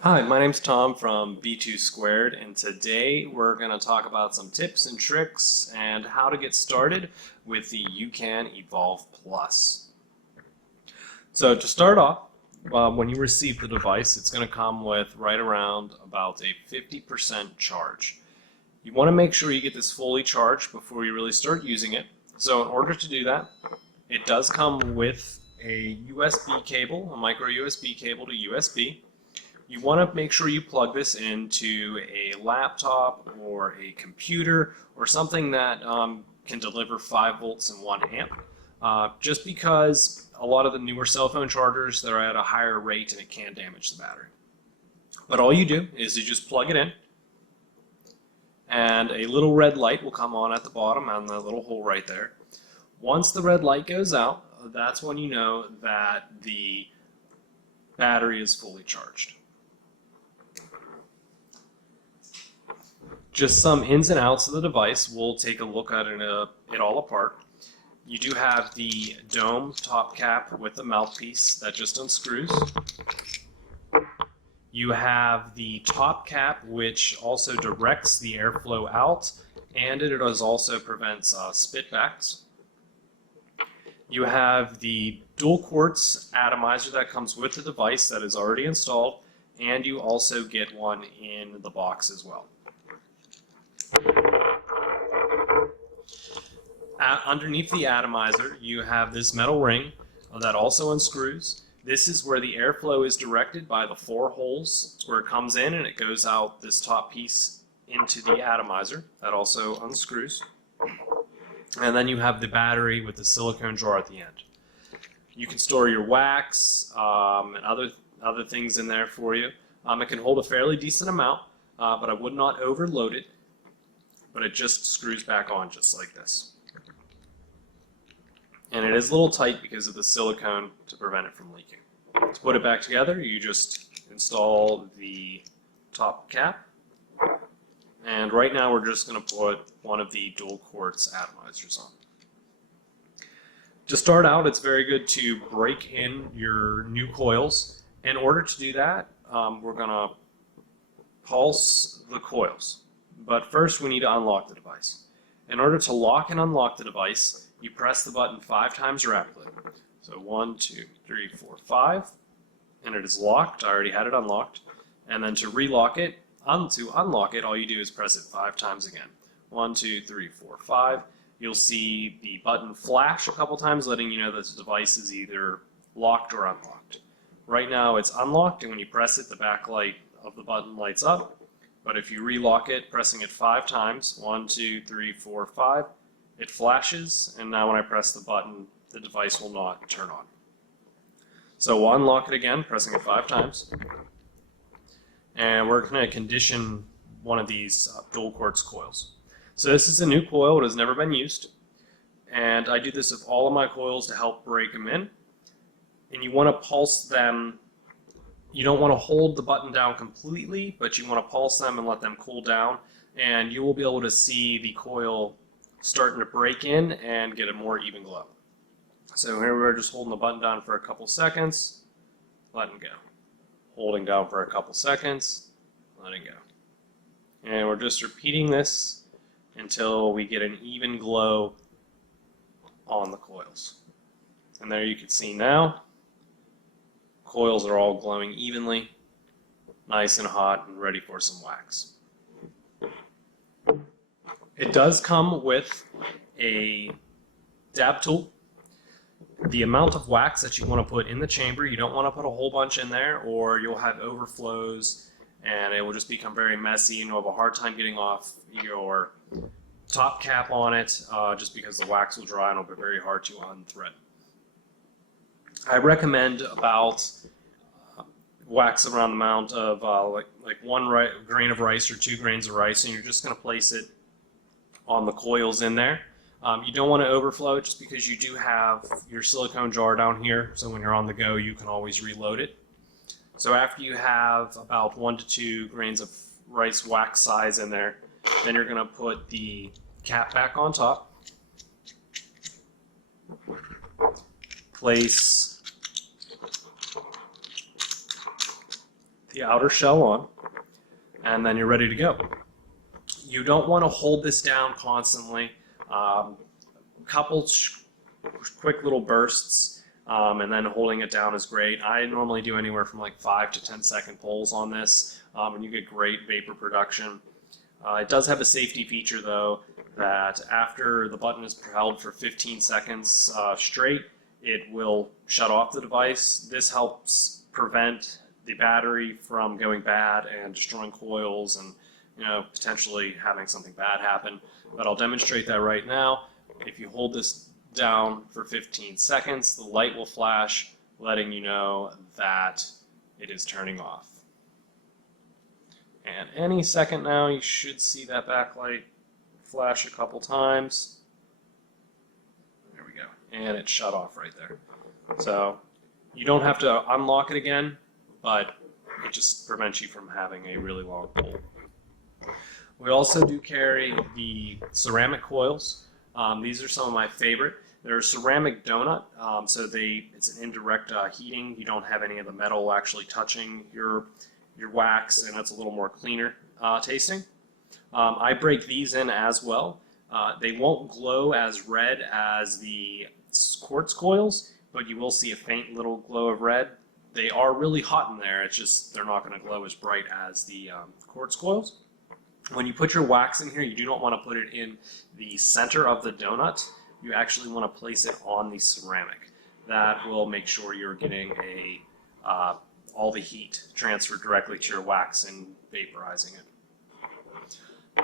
Hi, my name's Tom from B2 Squared, and today we're going to talk about some tips and tricks and how to get started with the Yocan Evolve Plus. So to start off, when you receive the device, it's going to come with right around about a 50% charge. You want to make sure you get this fully charged before you really start using it. So in order to do that, it does come with a USB cable, a micro USB cable to USB. You want to make sure you plug this into a laptop or a computer or something that can deliver 5 volts and 1 amp. Just because a lot of the newer cell phone chargers, they're at a higher rate and it can damage the battery. But all you do is you just plug it in, and a little red light will come on at the bottom on the little hole right there. Once the red light goes out, that's when you know that the battery is fully charged. Just some ins and outs of the device. We'll take a look at it all apart. You do have the dome top cap with the mouthpiece that just unscrews. You have the top cap, which also directs the airflow out, and it also prevents spitbacks. You have the dual quartz atomizer that comes with the device that is already installed, and you also get one in the box as well. Underneath the atomizer, you have this metal ring that also unscrews. This is where the airflow is directed by the 4 holes. It's where it comes in and it goes out this top piece into the atomizer. That also unscrews. And then you have the battery with the silicone jar at the end. You can store your wax and other things in there for you. It can hold a fairly decent amount, but I would not overload it. But it just screws back on just like this. And it is a little tight because of the silicone to prevent it from leaking. To put it back together, you just install the top cap. And right now we're just going to put one of the dual quartz atomizers on. To start out, it's very good to break in your new coils. In order to do that, we're going to pulse the coils. But first we need to unlock the device. In order to lock and unlock the device, you press the button 5 times rapidly. So 1, 2, 3, 4, 5, and it is locked. I already had it unlocked. And then to relock it, to unlock it, all you do is press it 5 times again. 1, 2, 3, 4, 5. You'll see the button flash a couple times, letting you know that the device is either locked or unlocked. Right now it's unlocked, and when you press it, the backlight of the button lights up. But if you relock it, pressing it 5 times, 1, 2, 3, 4, 5, it flashes, and now when I press the button, the device will not turn on. So we'll unlock it again, pressing it 5 times. And we're going to condition one of these dual quartz coils. So this is a new coil, it has never been used. And I do this with all of my coils to help break them in. And you want to pulse them. You don't want to hold the button down completely, but you want to pulse them and let them cool down, and you will be able to see the coil starting to break in and get a more even glow. So here we're just holding the button down for a couple seconds, letting go. Holding down for a couple seconds, letting go. And we're just repeating this until we get an even glow on the coils. And there you can see now, coils are all glowing evenly, nice and hot and ready for some wax. It does come with a dab tool. The amount of wax that you want to put in the chamber, you don't want to put a whole bunch in there or you'll have overflows and it will just become very messy and you'll have a hard time getting off your top cap on it just because the wax will dry and it'll be very hard to unthread. I recommend about wax around the amount of like 1 grain of rice or 2 grains of rice, and you're just going to place it on the coils in there. You don't want to overflow it just because you do have your silicone jar down here, so when you're on the go you can always reload it. So after you have about 1 to 2 grains of rice wax size in there, then you're going to put the cap back on top. Place the outer shell on, and then you're ready to go. You don't want to hold this down constantly. Couple quick little bursts, and then holding it down is great. I normally do anywhere from like 5 to 10 second pulls on this, and you get great vapor production. It does have a safety feature though, that after the button is held for 15 seconds straight, it will shut off the device. This helps prevent the battery from going bad and destroying coils and potentially having something bad happen. But I'll demonstrate that right now. If you hold this down for 15 seconds, the light will flash, letting you know that it is turning off. And any second now, you should see that backlight flash a couple times. There we go. And it shut off right there. So you don't have to unlock it again, but it just prevents you from having a really long pull. We also do carry the ceramic coils. These are some of my favorite. They're a ceramic donut, so it's an indirect heating. You don't have any of the metal actually touching your wax, and it's a little more cleaner tasting. I break these in as well. They won't glow as red as the quartz coils, but you will see a faint little glow of red. They are really hot in there. It's just they're not going to glow as bright as the quartz coils. When you put your wax in here, you do not want to put it in the center of the donut. You actually want to place it on the ceramic. That will make sure you're getting all the heat transferred directly to your wax and vaporizing it.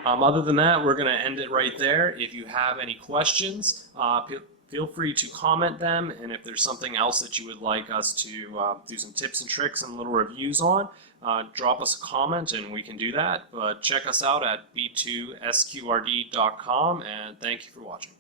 Other than that, we're going to end it right there. If you have any questions, feel free to comment them, and if there's something else that you would like us to do some tips and tricks and little reviews on, drop us a comment and we can do that. But check us out at b2sqrd.com, and thank you for watching.